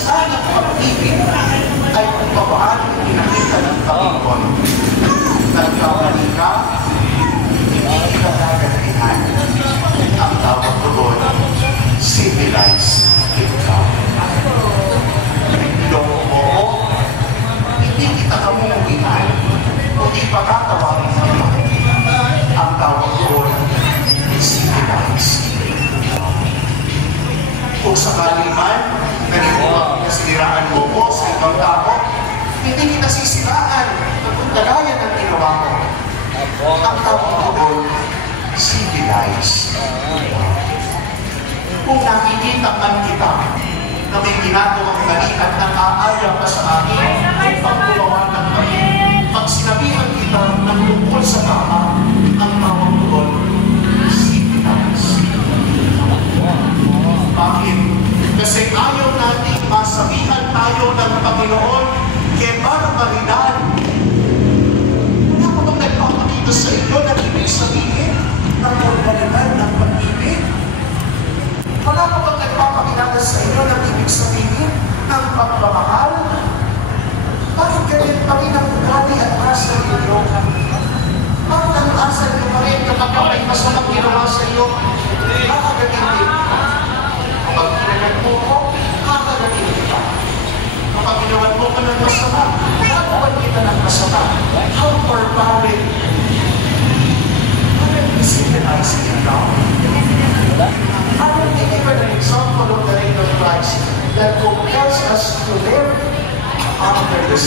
pagmasdan ng pag-ibig ay kung paano pinakita ng Panginoon. Nagkamali ka, hindi kita gagalihan. Ang tawag doon, civilize ikaw. Loko mo, hindi kita kamumuhihan, kundi pagkatawagin mo. Ang tawag doon, civilize. Kung sakali man, naging nasiniraan mo po sa ibang tao, hindi kita sisiraan kung kagaya ng ginawa mo. Ang tawag doon, civilize. Kung nakikita man kita na may ginagawang mali at nakaaya pa sa akin, upang gumawa ng mali, pag sinabihan kita ng tungkol sa tama, ang tawag doon, civilize. Bakit? Kasi ayaw natin masabihan tayo ng Panginoon kay barbaridad. Wala ko bang nagpapakita sa inyo na ibig sabihin ng barbaridad ng pag-ibig? Wala ko bang nagpapakita sa inyo na ibig sabihin ng pagmamahal? Bakit ganyan pa rin ang ugali at asa ninyo? Bakit ang asa ninyo pa rin kapag may masamang ginawa sa iyo? Nakagaling din. Kapag ginawan mo ko, kakagaling kita. Kapag ginawan mo ko ng masama, kagawan kita ng masama. How barbaric. Bakit civilize ikaw? I will give an example of the reign of Christ that compels us to live under the